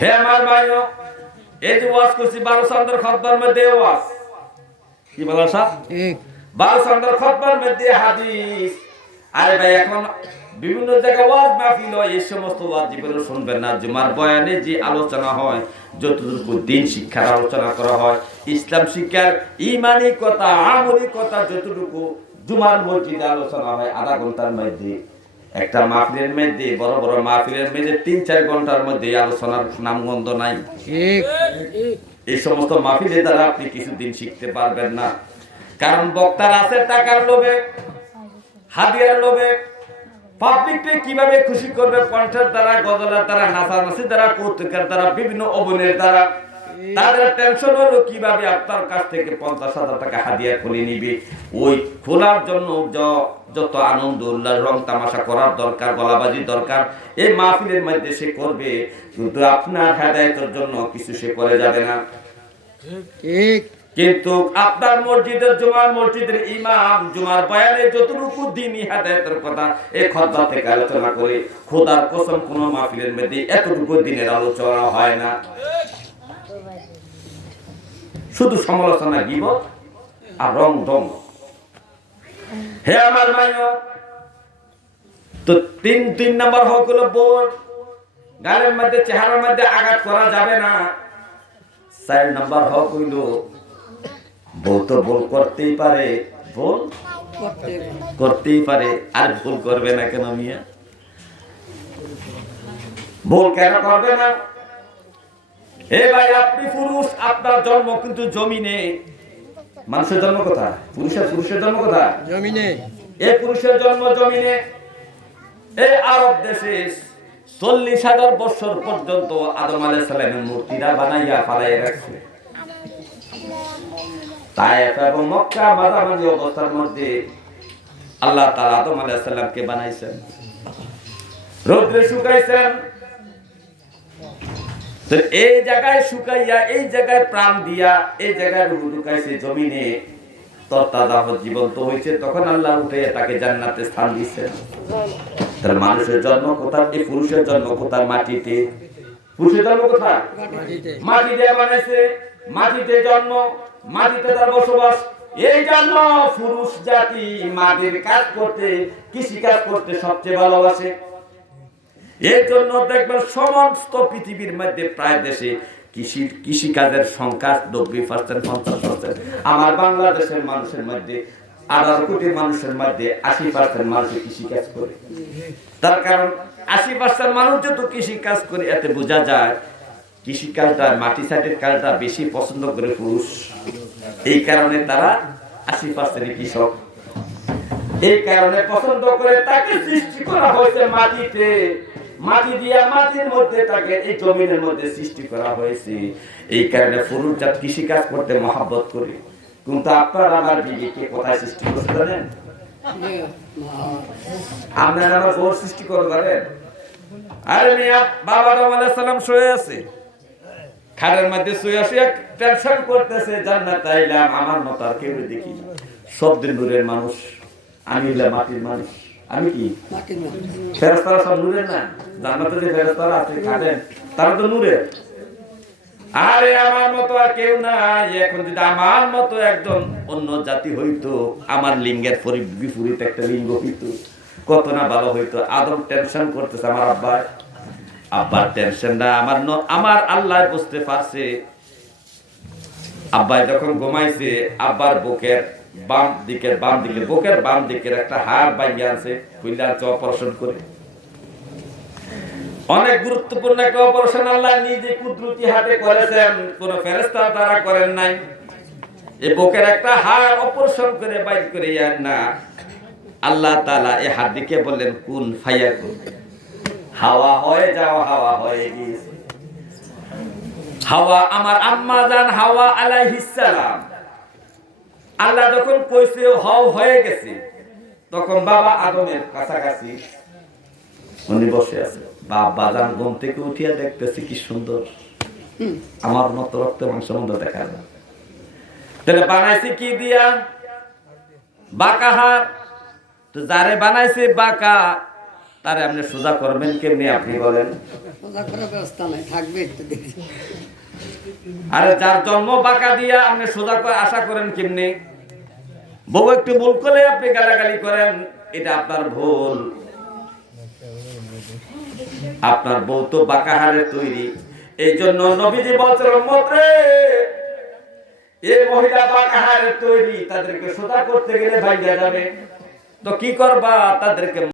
হে আমার ভাইও, এই যে ওয়াজ করছি 12 চন্দ্র খুতবার মধ্যে ওয়াজ কি বলা স্যার? ঠিক 12 চন্দ্র খুতবার মধ্যে হাদিস। আরে ভাই এখন বিভিন্ন জায়গায় ওয়াজ মাহফিল হয়, এই সমস্ত ওয়াজ যেগুলো শুনবেন না। জুমার বয়ানে যে আলোচনা হয়, যতটুকু দিন শিক্ষার আলোচনা করা হয়, ইসলাম শিক্ষার ঈমানি কথা, আমলি কথা যতটুকু জুমার মসজিদে আলোচনা হয় আধা ঘন্টার মধ্যে, একটা মাহফিলের মধ্যে, বড় বড় মাহফিলের মধ্যে 3-4 ঘন্টার মধ্যে আলোচনার নামগন্ধ নাই। ঠিক এই সমস্ত মাহফিলের দ্বারা আপনি কিছুদিন শিখতে পারবেন না। কারণ বক্তার আছে টাকার লোভে, হাদিয়ার লোভে, পাবলিককে কিভাবে খুশি করবে, কণ্ঠের দ্বারা, গজলের দ্বারা, নাচানাচির দ্বারা, কৌতুকের দ্বারা, বিভিন্ন অভিনয়ের দ্বারা। তাদের টেনশন হলো কিভাবে আপনার কাছ থেকে 50,000 টাকা হাদিয়া খুলে নিবে। ওই খোলার জন্য যত আনন্দ উল্লাস, রং তামাশা করার দরকার, গলাবাজি দরকার, এই মাহফিলের মধ্যে সে করবে, কিন্তু আপনার হেদায়েতের জন্য কিছু সে করে যাবে না। ঠিক। কিন্তু আপনার মসজিদের, জুমার মসজিদের ইমাম জুমার বয়ানে যতটুকু দ্বীনি হেদায়েতের কথা এই খুতবা থেকে আলোচনা করে, খোদার কসম কোন মাহফিলের মধ্যে এতটুকু দিনের আলোচনা হয় না। শুধু সমালোচনা, গীবত আর রং ঢং। হে আমার ভাইও, তো তিন নাম্বার হক হলো বোর, গালের মধ্যে, চেহারার মধ্যে আঘাত করা যাবে না। 4 নাম্বার হক হইল বউ তো ভুল করতেই পারে, ভুল করতেই পারে, আর ভুল করবে না কেন মিয়া? ভুল কেন করবে না? হে ভাই, আপনি পুরুষ, আপনার জন্ম কিন্তু জমিনে। মানুষের জন্ম কোথায়? পুরুষের জন্ম কোথায়? জমিনে। এই পুরুষের জন্ম জমিনে। এই আরব দেশে 40,000 বছর পর্যন্ত আদম আলাইহিস সালামের মূর্তিরা বানাইয়া ফালাইয়া রাখছে। তায়েফ এবং মক্কা মাঝামাঝি অবস্থার মধ্যে আল্লাহ তাআলা আদম আলাইহিস সালামকে বানাইছেন, রোদ্রে শুকাইছেন। তো এই জায়গায় শুকাইয়া, এই জায়গায় প্রাণ দিয়া, এই জায়গায় রূহ ঢুকাইছে জমিনে, তরতাজা জীবন্ত হয়েছে। তখন আল্লাহ উঠে তাকে জান্নাতে স্থান দিয়েছেন। তার মানুষের জন্ম কোথায়? এই পুরুষের জন্ম কোথায়? মাটিতে। পুরুষের জন্ম কোথায়? মাটিতে বানাইছে, মাটিতে জন্ম, মাটিতে তার বসবাস। এই জন্য পুরুষ জাতি মাটির কাজ করতে, কৃষি কাজ করতে সবচেয়ে ভালোবাসে। এর জন্য দেখবেন সমস্ত পৃথিবীর মধ্যে প্রায় দেশে কৃষি কাজের সংখ্যা 90%, 50%। আমার বাংলাদেশের মানুষের মধ্যে 18 কোটি মানুষের মধ্যে 80% মানুষ কৃষি কাজ করে। তার কারণ 80% মানুষ যেহেতু কৃষি কাজ করে, এতে বোঝা যায় কৃষি কাজটা, মাটি সাইডের কাজটা বেশি পছন্দ করে পুরুষ। এই কারণে তারা 80% কৃষক। এই কারণে পছন্দ করে তাকে সৃষ্টি করা হয়েছে মাটিতে, মাটি দিয়া, মাটির মধ্যে তাকে এই জমিনের মধ্যে সৃষ্টি করা হয়েছে। এই কারণে পুরুষ জাত কৃষি কাজ করতে মহব্বত করে। কিন্তু আপনার আমার বিবিকে কোথায় সৃষ্টি করতে জানেন? আপনার আমার বউর সৃষ্টি করে জানেন? আরে মিয়া, বাবা আদম আলাইহিস সালাম শুয়ে আছে, খাটের মধ্যে শুয়ে আছে, টেনশন করতেছে, জান্নাতে আইলাম, আমার মতো আর কেউ দেখি না, সব দিন নূরের মানুষ, আমি হইলাম মাটির মানুষ। আমি কি ফেরেশতারা সব নূরের না? জান্নাতে যে ফেরেশতারা আছে খাটেন, তারা তো নূরের। আরে আমার মতো আর কেউ নাই। এখন যদি আমার মতো একজন অন্য জাতি হইতো, আমার লিঙ্গের বিপরীত একটা লিঙ্গ হইতো, কত না ভালো হইতো। আদম টেনশন করতেছে, আমার আব্বার টেনশনটা আমার আল্লাহ বুঝতে পারছে। আব্বাই যখন ঘুমাইছে, আব্বার বুকের বাম দিকের একটা হাড় ভাঙিয়ে আছে, খুলে আছে অপারেশন করে। অনেক গুরুত্বপূর্ণ একটা অপারেশন আল্লাহ নিজে কুদরতি হাতে করেছেন, কোন ফেরেশতা দ্বারা করেন নাই। এই বুকের একটা হাড় অপারেশন করে বাইর করে না, আল্লাহ তাআলা এই হাড়কে বললেন কুন ফায়াকুন, হাওয়া হয়ে যাও। হাওয়া হয়ে গিয়েছে। হাওয়া আমার আম্মা জান হাওয়া আলাইহিস সালাম, আল্লাহ যখন কইছে হও হয়ে গেছে, তখন বাবা আদমের কাছাকাছি উনি বসে আছে। বাবা জান ঘুম থেকে উঠিয়া দেখতেছে কি সুন্দর, আমার মতো রক্ত মাংস মন্দ দেখা যায়। তাহলে বানাইছে কি দিয়া? বাঁকা হাড়। তো যারে বানাইছে বাঁকা, তারে আপনি সোজা করবেন কেমনি আপনি বলেন? সোজা করার ব্যবস্থা নাই, থাকবে একটু দেখি। আরে যার জন্ম বাঁকা দিয়া আপনি সোজা করে আশা করেন কেমনি? বউ একটু ভুল করলে আপনি গালাগালি করেন, এটা আপনার ভুল। আপনার বউ তো বাঁকা হাড়ের তৈরি, এই জন্য নবীজি বলছেন উম্মত রে, এই মহিলা বাঁকা হাড়ের তৈরি, তাদেরকে সোজা করতে গেলে ভাইয়া যাবে, তো কি করবা? তাদেরকে